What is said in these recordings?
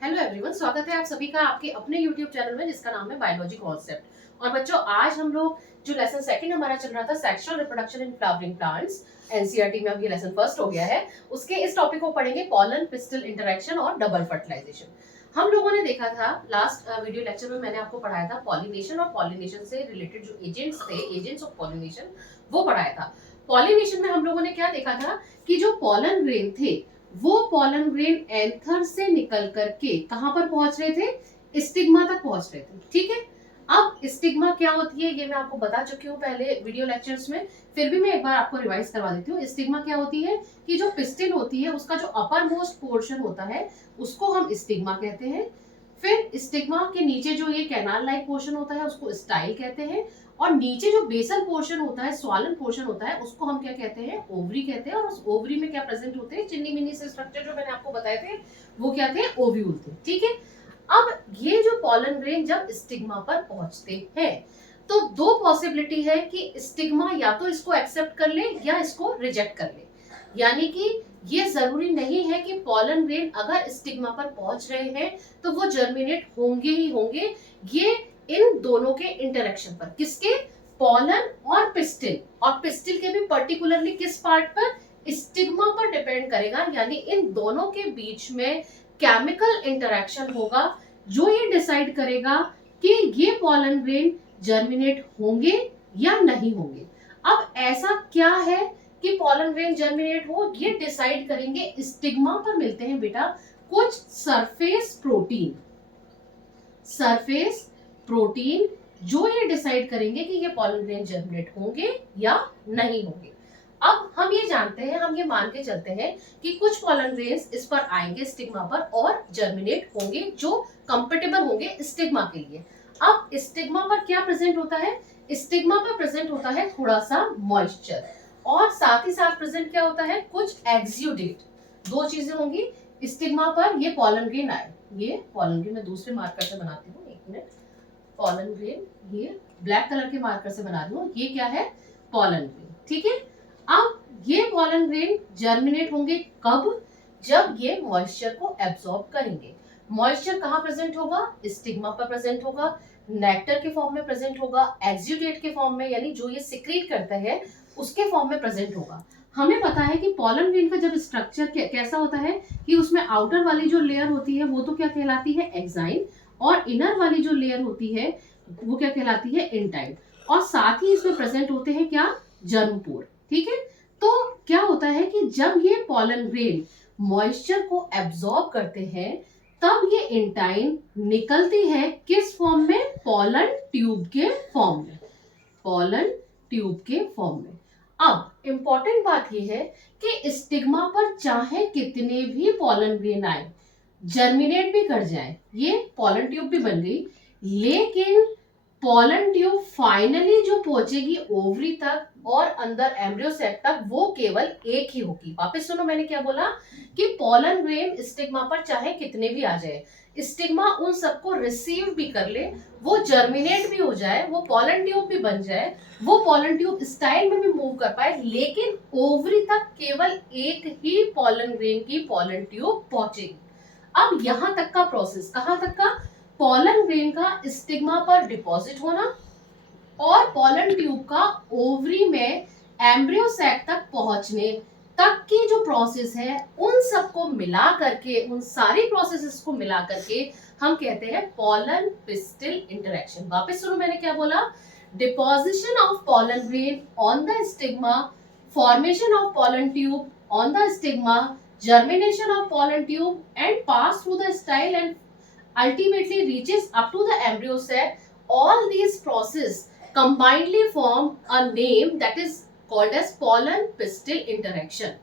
Hello everyone, स्वागत है आप सभी का आपके अपने YouTube चैनल में जिसका नाम है बायोलॉजी कॉन्सेप्ट। और बच्चों, आज हम लोग जो लेसन सेकंड हमारा चल रहा था sexual reproduction in flowering plants, NCERT में अभी लेसन फर्स्ट हो गया है, उसके इस टॉपिक को पढ़ेंगे पॉलन पिस्टल इंटरेक्शन और डबल फर्टिलाइजेशन। हम लोगों ने देखा था लास्ट वीडियो लेक्चर में, मैंने आपको पढ़ाया था पॉलिनेशन और पॉलिनेशन से रिलेटेड जो एजेंट्स थे, एजेंट्स ऑफ पॉलिनेशन, वो पढ़ाया था। पॉलिनेशन में हम लोगों ने क्या देखा था कि जो पॉलन ग्रेन थे वो पॉलन ग्रेन एंथर से निकल करके कहां पर पहुंच रहे थे, स्टिग्मा तक पहुंच रहे थे। ठीक है, अब स्टिग्मा क्या होती है ये मैं आपको बता चुकी हूँ पहले वीडियो लेक्चर्स में, फिर भी मैं एक बार आपको रिवाइज करवा देती हूँ। स्टिग्मा क्या होती है कि जो पिस्टिल होती है उसका जो अपर मोस्ट पोर्शन होता है उसको हम स्टिग्मा कहते हैं। फिर स्टिग्मा के नीचे जो ये कैनाल लाइक पोर्शन होता है उसको स्टाइल कहते हैं, और नीचे जो बेसल पोर्शन होता है, स्वालन पोर्शन होता है, उसको हम क्या कहते हैं, ओवरी कहते हैं। और उस ओवरी में क्या प्रेजेंट होते हैं, चिन्नी मिन्नी से स्ट्रक्चर जो मैंने आपको बताए थे वो क्या थे, ओव्यूल थे। ठीक है, अब ये जो पॉलन ग्रेन जब स्टिग्मा पर पहुंचते हैं तो दो पॉसिबिलिटी है कि स्टिग्मा या तो इसको एक्सेप्ट कर ले या इसको रिजेक्ट कर ले। यानी कि ये जरूरी नहीं है कि पॉलन ग्रेन अगर स्टिग्मा पर पहुंच रहे हैं तो वो जर्मिनेट होंगे ही होंगे। ये इन दोनों के इंटरेक्शन पर, किसके, पॉलन और पिस्टिल, और पिस्टिल के भी पर्टिकुलरली किस पार्ट पर, स्टिग्मा पर डिपेंड करेगा। यानी इन दोनों के बीच में केमिकल इंटरेक्शन होगा जो ये डिसाइड करेगा कि ये पॉलन ग्रेन जर्मिनेट होंगे या नहीं होंगे। अब ऐसा क्या है कि पॉलन ग्रेन जर्मिनेट हो, ये डिसाइड करेंगे स्टिग्मा पर मिलते हैं बेटा कुछ सरफेस प्रोटीन, सरफेस प्रोटीन जो ये डिसाइड करेंगे कि ये पॉलन ग्रेन जर्मिनेट होंगे या नहीं होंगे। अब हम ये जानते हैं, हम ये मान के चलते हैं कि कुछ पॉलन ग्रेन्स इस पर आएंगे स्टिग्मा पर और जर्मिनेट होंगे जो कंपेटेबल होंगे स्टिग्मा के लिए। अब स्टिग्मा पर क्या प्रेजेंट होता है, स्टिग्मा पर प्रेजेंट होता है थोड़ा सा मॉइस्चर, और साथ ही साथ प्रेजेंट क्या होता है, कुछ एक्सियोडेट। दो चीजें होंगी स्टिग्मा पर, ये पॉलन ग्रेन आए, ये पॉलन ग्रेन मैं दूसरे मार्कर से बनाती हूँ, एक मिनट, पॉलन ग्रेन ये ब्लैक कलर के मार्कर से बना रही हूँ, ये क्या है, पॉलन ग्रेन। ठीक है, अब ये पॉलन ग्रेन जर्मिनेट होंगे कब, जब ये मॉइस्चर को एब्सॉर्ब करेंगे। मॉइस्चर कहाँ प्रेजेंट होगा, स्टिग्मा पर प्रेजेंट होगा, नेक्टर के फॉर्म में प्रेजेंट होगा, एक्सियोडेट के फॉर्म में, यानी जो ये सिक्रीट करता है उसके फॉर्म में प्रेजेंट होगा। हमें पता है कि पॉलन ग्रेन का जब स्ट्रक्चर कैसा होता है कि उसमें आउटर वाली जो लेयर होती है वो तो क्या कहलाती है, एक्साइन, और इनर वाली जो लेयर होती है वो क्या कहलाती है, इंटाइन, और साथ ही इसमें प्रेजेंट होते हैं क्या, जर्मपोर। ठीक है, तो क्या होता है कि जब ये पॉलन ग्रेन मॉइस्चर को एब्सॉर्ब करते हैं तब ये इंटाइन निकलती है किस फॉर्म में, पॉलन ट्यूब के फॉर्म में, पॉलन ट्यूब के फॉर्म में। अब इंपॉर्टेंट बात यह है कि स्टिग्मा पर चाहे कितने भी पॉलन ग्रेन आए, जर्मिनेट भी कर जाए, ये पॉलन ट्यूब भी बन गई, लेकिन पॉलन ट्यूब फाइनली जो पहुंचेगी ओवरी तक और अंदर एम्ब्रियो सेक तक वो केवल एक ही होगी। वापस सुनो, मैंने क्या बोला कि पॉलन ग्रेन स्टिग्मा पर चाहे कितने भी आ जाए, स्टिग्मा उन सबको रिसीव भी कर ले, वो जर्मिनेट भी हो जाए, वो पॉलन ट्यूब भी बन जाए, वो पॉलन ट्यूब स्टाइल में भी मूव कर पाए, लेकिन ओवरी तक केवल एक ही पॉलन ग्रेन की पॉलन ट्यूब पहुंचेगी। अब यहां तक का प्रोसेस, कहां तक का, पॉलन ग्रेन का स्टिग्मा पर डिपॉजिट होना और पॉलन ट्यूब का ओवरी में एम्ब्रियो सैक तक पहुंचने तक की जो प्रोसेस है, उन सबको मिला करके, उन सारी प्रोसेसेस को मिला करके हम कहते हैं पॉलन पिस्टिल इंटरेक्शन। वापस सुनो, मैंने क्या बोला, deposition of pollen grain on the stigma, formation of pollen tube on the stigma, germination of pollen tube and pass through the style and ultimately reaches up to the embryo sac. All these process combinedly form a name that is called as pollen pistil interaction.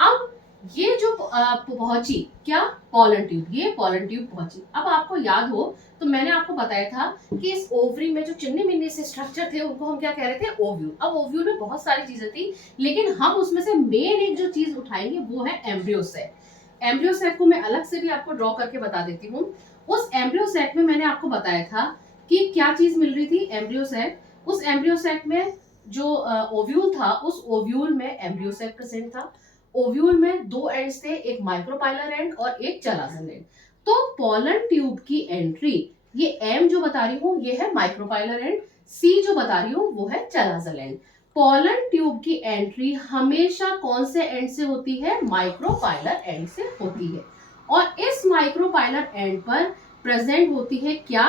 अब ये जो पहुंची क्या, pollen tube, ये pollen tube पहुंची। अब आपको याद हो तो मैंने आपको बताया था कि इस ओवरी में जो चिन्नी मिन्नी से स्ट्रक्चर थे उनको हम क्या कह रहे थे, ओव्यूल। अब ओव्यूल में बहुत सारी चीजें थी, लेकिन हम उसमें से मेन एक जो चीज उठाएंगे वो है एम्ब्रियो सैक। एम्ब्रियो सैक को मैं अलग से भी आपको ड्रॉ करके बता देती हूँ। उस एम्ब्रियो सैक में मैंने आपको बताया था कि क्या चीज मिल रही थी, एम्ब्रियो सैक। उस एम्ब्रियो सैक में जो ओव्यूल था, उस ओव्यूल में एम्ब्रियो सैक प्रेजेंट था। ओव्यूल में दो एंड्स थे, एक माइक्रोपाइलर एंड और एक चलाजन एंड। तो पोलन ट्यूब की एंट्री, ये एम जो बता रही हूँ ये है माइक्रोपाइलर एंड, सी जो बता रही हूँ वो है चलाजल एंड। पोलन ट्यूब की एंट्री हमेशा कौन से एंड से होती है? माइक्रोपाइलर एंड से होती है। और इस माइक्रोपाइलर एंड पर प्रेजेंट होती है क्या?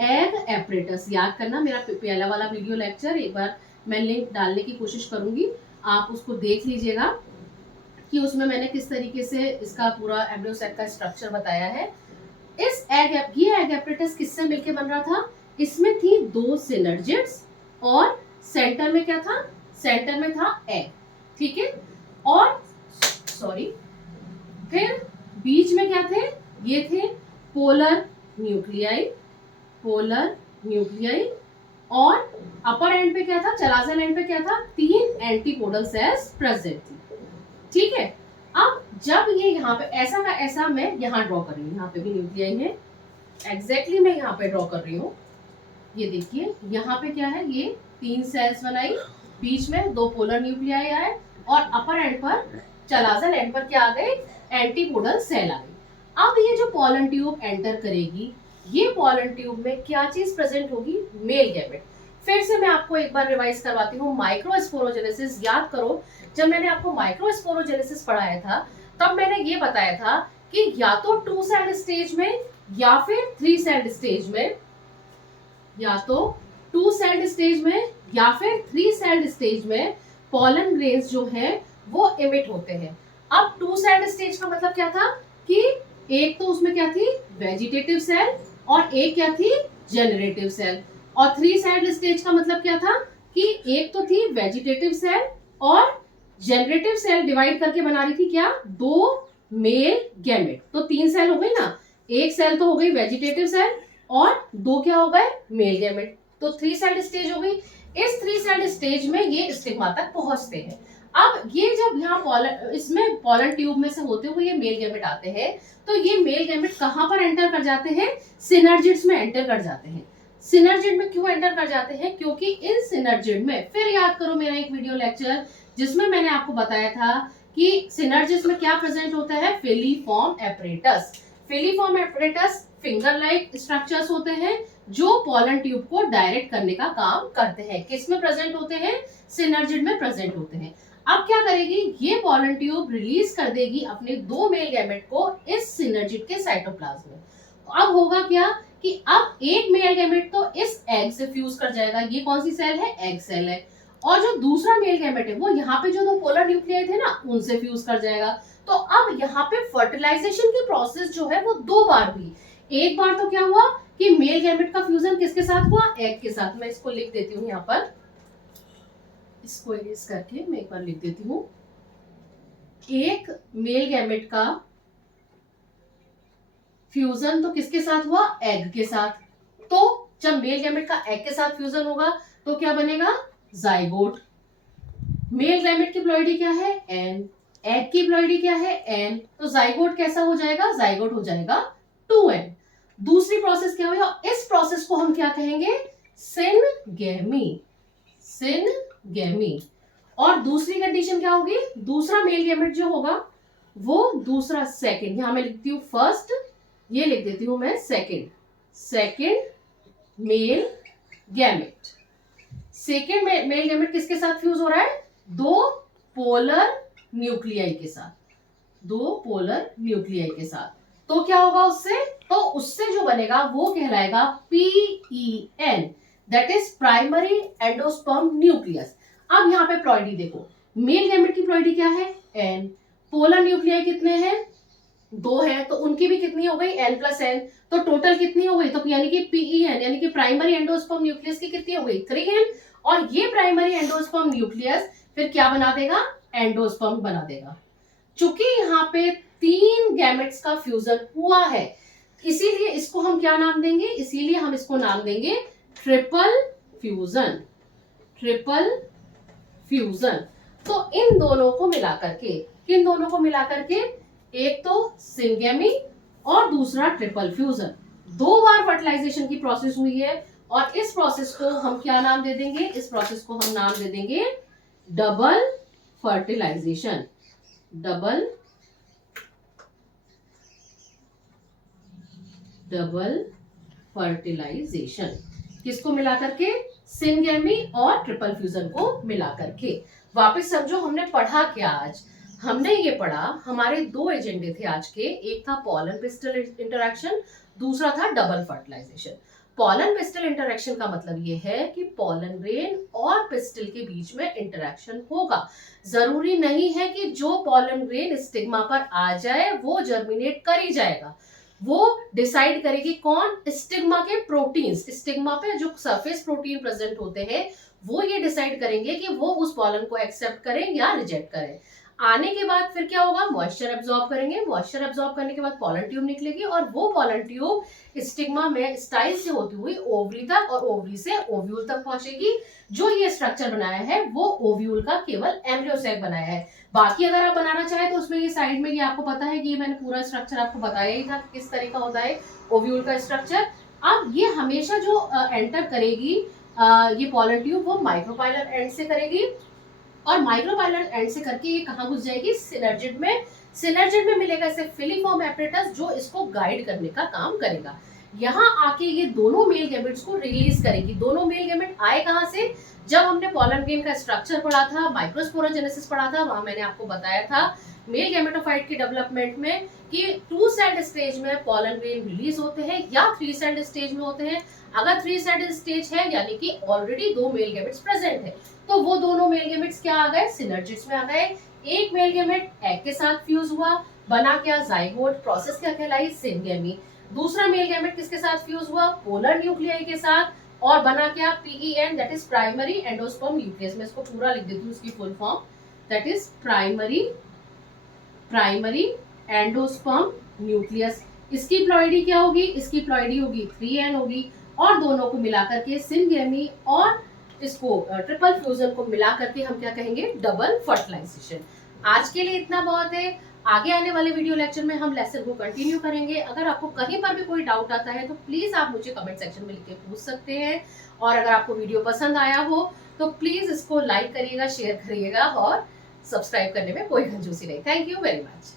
Egg apparatus. याद करना मेरा पहला वाला वीडियो लेक्चर, एक बार मैं लिंक डालने की कोशिश करूंगी, आप उसको देख लीजिएगा कि उसमें मैंने किस तरीके से इसका पूरा एम्ब्रियो सैक का स्ट्रक्चर बताया है। ये एग एपरेटस किससे मिलके बन रहा था? इसमें थी 2 सिनर्जिड्स और सेंटर में क्या था? सेंटर में था एग, ठीक है। और सॉरी, फिर बीच में क्या थे? ये थे पोलर न्यूक्लियाई, पोलर न्यूक्लियाई। और अपर एंड पे क्या था? चलाजल एंड पे क्या था? 3 एंटीपोडल सेल्स प्रेजेंट थी, ठीक है। अब जब ये यहाँ पे ऐसा का ऐसा मैं यहाँ ड्रॉ कर रही हूँ, यहाँ पे भी न्यूक्लियाई है, एग्जैक्टली मैं यहाँ पे ड्रॉ कर रही हूँ। ये देखिए यहाँ पे क्या है? ये 3 सेल्स बनाई, बीच में 2 पोलर न्यूक्लियाई आए और अपर एंड पर, चलाजल एंड पर क्या आ गए? एंटीपोडल सेल आ गई। अब ये जो पोलन ट्यूब एंटर करेगी, ये पोलन ट्यूब में क्या चीज प्रेजेंट होगी? Male gamete. फिर से मैं आपको एक बार रिवाइज करवाती हूँ, माइक्रोस्पोरोजेनेसिस याद करो। जब मैंने आपको माइक्रोस्पोरोजेनेसिस पढ़ाया था तब मैंने ये बताया था कि या तो 2 सेल स्टेज में या फिर 3 सेल स्टेज में, या तो 2 सेल स्टेज में या फिर 3 सेल स्टेज में पोलन ग्रेन्स जो है वो इमिट होते हैं। अब 2 सेल स्टेज का मतलब क्या था? कि एक तो उसमें क्या थी? वेजिटेटिव सेल, और एक क्या थी? Generative cell. और 3 सेल स्टेज का मतलब क्या था? कि एक तो थी वेजिटेटिव सेल और जेनरेटिव सेल डिवाइड करके बना रही थी क्या? 2 मेल गैमेट। तो 3 सेल हो गई ना, एक सेल तो हो गई वेजिटेटिव सेल और 2 क्या हो गए? Male gamete. तो 3 सेल स्टेज हो गई। इस 3 सेल स्टेज में ये स्टिग्मा तक पहुंचते हैं। अब ये जब यहाँ इसमें पोलन ट्यूब में से होते हुए ये मेल गैमेट आते हैं, तो ये मेल गैमेट कहाँ पर एंटर कर जाते हैं? सिनर्जिड्स में एंटर कर जाते हैं। सिनर्जिड में क्यों एंटर कर जाते हैं? क्योंकि इन सिनर्जिड में, फिर याद करो मेरा एक वीडियो लेक्चर जिसमें मैंने आपको बताया था कि सिनर्जिड्स में क्या प्रेजेंट होता है? Filiform apparatus. Filiform apparatus finger like structures होते हैं जो पोलन ट्यूब को डायरेक्ट करने का काम करते हैं। किस में प्रेजेंट होते हैं? सिनर्जिड में प्रेजेंट होते हैं। अब क्या करेगी? ये पोलन ट्यूब रिलीज कर देगी अपने 2 मेल गैमेट को इस सिनर्जिड के साइटोप्लाज्म में। अब होगा क्या कि अब एक मेल गैमेट तो इस एग से फ्यूज कर जाएगा। ये कौन सी सेल है? एग सेल है। और जो दूसरा मेल गैमेट है वो यहाँ पे जो 2 पोलर न्यूक्लियाई थे ना, उनसे फ्यूज कर जाएगा। तो अब यहाँ पे फर्टिलाइजेशन की प्रोसेस जो है वो 2 बार हुई। एक बार तो क्या हुआ कि मेल गैमेट का फ्यूजन किसके साथ हुआ? एग के साथ। मैं इसको लिख देती हूँ यहाँ पर, इसको इरेज करके मैं एक बार लिख देती हूँ। एक मेल गैमेट का फ्यूजन तो किसके साथ हुआ? एग के साथ। तो जब मेल गैमेट का एग के साथ फ्यूजन होगा तो क्या बनेगा? जाइगोट। मेल गैमेट की प्लॉइडी क्या है? एन। एग की प्लॉइडी क्या है? एन। तो जाइगोट कैसा हो जाएगा? जाइगोट हो जाएगा 2n। दूसरी प्रोसेस क्या हुई? इस प्रोसेस को हम क्या कहेंगे? सिनगैमी। सिनगैमी। और दूसरी कंडीशन क्या होगी? दूसरा मेल गैमेट जो होगा वो दूसरा सेकंड, यहां मैं लिखती हूँ फर्स्ट, ये लिख देती हूं मैं second male gamete. Second male gamete किसके साथ फ्यूज हो रहा है? 2 पोलर न्यूक्लियाई के साथ। 2 पोलर न्यूक्लियाई के साथ। तो क्या होगा उससे? तो उससे जो बनेगा वो कहलाएगा PEN, that is primary endosperm nucleus. अब यहाँ पे प्लॉइडी देखो, मेल गैमेट की प्लॉइडी क्या है? N। पोलर न्यूक्लियाई कितने हैं? 2 है, तो उनकी भी कितनी हो गई? N+N। तो टोटल कितनी हो गई? तो यानी कि PEN यानी कि प्राइमरी एंडोस्पर्म न्यूक्लियस की कितनी हो गई? 3n। और ये प्राइमरी एंडोस्पर्म न्यूक्लियस फिर क्या बना देगा? एंडोस्पर्म बना देगा। चूंकि यहाँ पे 3 गैमेट्स का फ्यूजन हुआ है, इसीलिए इसको हम क्या नाम देंगे? इसीलिए हम इसको नाम देंगे ट्रिपल फ्यूजन। Triple fusion. तो इन दोनों को मिलाकर के, किन दोनों को मिलाकर के? एक तो सिनगैमी और दूसरा ट्रिपल फ्यूजन। 2 बार फर्टिलाइजेशन की प्रोसेस हुई है और इस प्रोसेस को हम क्या नाम दे देंगे? इस प्रोसेस को हम नाम दे देंगे double fertilization. Double double fertilization. किसको मिला करके? सिनगेमी और ट्रिपल फ्यूजन को मिला करके। वापस समझो हमने पढ़ा क्या आज। हमने ये पढ़ा, हमारे दो एजेंडे थे आज के, एक था पॉलन पिस्टल इंटरेक्शन, दूसरा था double fertilization. Pollen pistil interaction का मतलब ये है कि पॉलन ग्रेन और पिस्टल के बीच में इंटरेक्शन होगा। जरूरी नहीं है कि जो पॉलन ग्रेन स्टिग्मा पर आ जाए वो जर्मिनेट कर ही जाएगा। वो डिसाइड करेगी कौन? स्टिग्मा के प्रोटीन्स, स्टिग्मा पे जो सरफेस प्रोटीन प्रेजेंट होते हैं वो ये डिसाइड करेंगे कि वो उस पॉलन को एक्सेप्ट करें या रिजेक्ट करें। आने के बाद फिर क्या होगा? मॉइस्चर एब्जॉर्ब करेंगे, मॉइस्चर एब्जॉर्ब करने के बाद पॉलन ट्यूब निकलेगी और वो पॉलन ट्यूब स्टिग्मा में स्टाइल से होती हुई ओवरी तक और ओवरी से ओव्यूल तक पहुंचेगी। जो ये स्ट्रक्चर बनाया है वो ओव्यूल का केवल एम्ब्रियो सैक बनाया है। बाकी अगर आप बनाना चाहें तो उसमें ये साइड में ये आपको पता है कि ये मैंने पूरा स्ट्रक्चर आपको बताया ही था किस तरह का होता है ओव्यूल का स्ट्रक्चर। अब ये हमेशा जो एंटर करेगी ये पॉलन ट्यूब वो माइक्रोपाइलर एंड से करेगी और माइक्रोपाइलर एंड से करके ये कहाँ घुस जाएगी? सिनर्जिड में। सिनर्जिड में मिलेगा इसे फिलिफॉर्म एपरेटस जो इसको गाइड करने का काम करेगा। यहाँ आके ये दोनों मेल गैमेट्स को रिलीज करेगी। दोनों मेल गैमेट आए कहाँ से? जब हमने पॉलन ग्रेन का स्ट्रक्चर पढ़ा था, माइक्रोस्पोरोजेनेसिस पढ़ा था, वहां मैंने आपको बताया था मेल गैमेटोफाइट के डेवलपमेंट में कि 2 सेल्ड स्टेज में पॉलन ग्रेन रिलीज होते हैं या 3 सेल्ड स्टेज में होते हैं। अगर 3 सेल्ड स्टेज है यानी कि ऑलरेडी 2 मेल गैमेट्स प्रेजेंट है, तो वो दोनों मेल गैमेट्स क्या आ गए? सिनर्जिड्स में आ गए। एक मेल गैमेट एग के साथ फ्यूज हुआ, बना क्या? जाइगोट। प्रोसेस क्या कहलाई? सिनगेमी। दूसरा मेल गैमेट किसके साथ फ्यूज हुआ? पोलर न्यूक्लियाई के साथ, और बना क्या? PEN, that is primary endosperm nucleus. मैं इसको पूरा लिख देती हूँ, उसकी full form, that is primary endosperm nucleus. इसकी प्लॉइडी क्या होगी? इसकी प्लॉइडी होगी 3N होगी और दोनों को मिलाकर के सिनगेमी और इसको ट्रिपल फ्यूजन को मिला करके हम क्या कहेंगे? Double fertilization. आज के लिए इतना बहुत है। आगे आने वाले वीडियो लेक्चर में हम लेसन को कंटिन्यू करेंगे। अगर आपको कहीं पर भी कोई डाउट आता है तो प्लीज आप मुझे कमेंट सेक्शन में लिख के पूछ सकते हैं। और अगर आपको वीडियो पसंद आया हो तो प्लीज इसको लाइक करिएगा, शेयर करिएगा और सब्सक्राइब करने में कोई कंजूसी नहीं। Thank you very much.